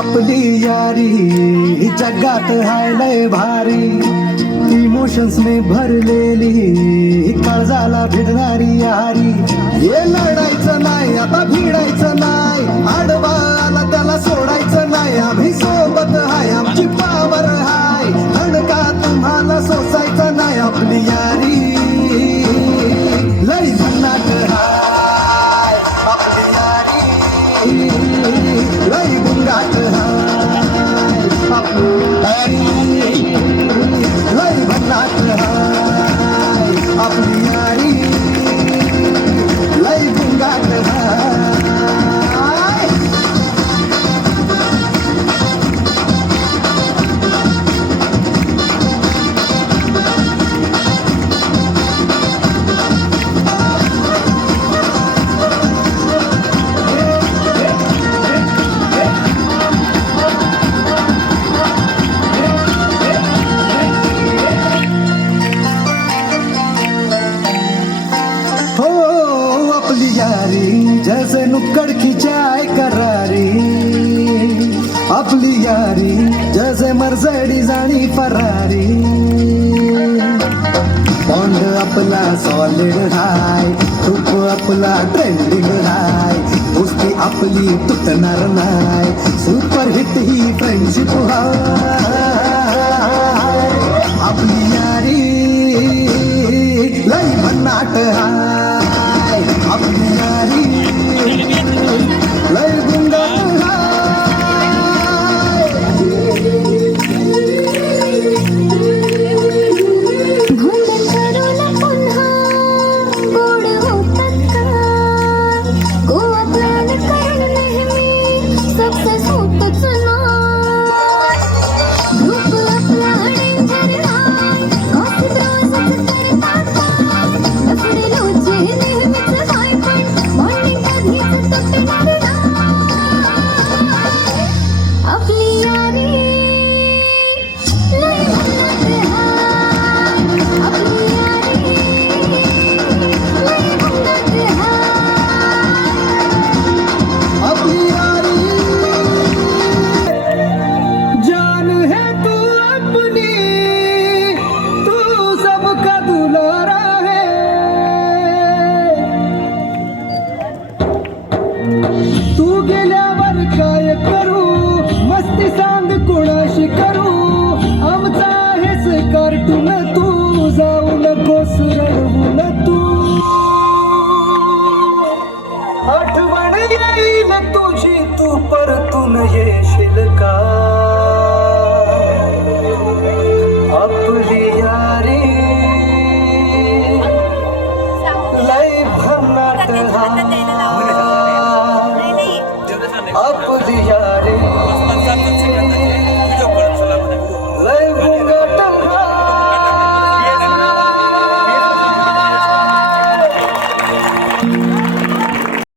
आपली यारी जगात हाय लय भारी, इमोशन्स ने भरलेली काळजाला भिडणारी यारी. हे लढायचं नाही आता भिडायचं नाही, आडवा आला त्याला सोडायचं नाही. आम्ही सोबत हाय आमची पावर हाय, धडका तुम्हाला सोसायचा नाही. आपली यारी लय भन्नाट हाय, आपली यारी लय गुंगाट हाय. आपली यारी लय भन्नाट हाय, आपली यारी लय गुंगाट हाय. जैसे नुक्कड़ की चाय करारी, आपली यारी जैसे मर्सिडीज आणि फरारी. बॉन्ड आपला सॉलिड हाय, खूप आपला ट्रेंडिंग हाय. दोस्ती आपली तुटणार नाय, सुपर हिट ही फ्रेंडशिप हाय. आपली यारी लय भन्नाट हाय, आपली यारी लय गुंगाट हाय. धुंद करून पुन्हा गोड होतात का, गोवा प्लॅन करून नेहमी सक्सेस होतच नाही. ग्रुप आपला डेंजर हाय, गॉसिप रोजच करतात काय. लफडे लोचे नेहमीच हाय, पण बॉन्डिंग कधीच तुटणार नाही. आपली यारी लय भन्नाट हाय, आपली यारी लय भन्नाट हाय. अपनी यारी जान है तू अपनी, तू सबका दुलारा है. तू गेल्यावर काय करू, मस्ती सांग कोणाशी करू. आमचा आहेस कार्टून तू, जाऊ नकोस रडवून तू. आठवण येईल तुझी तू परतून येशील का. आपली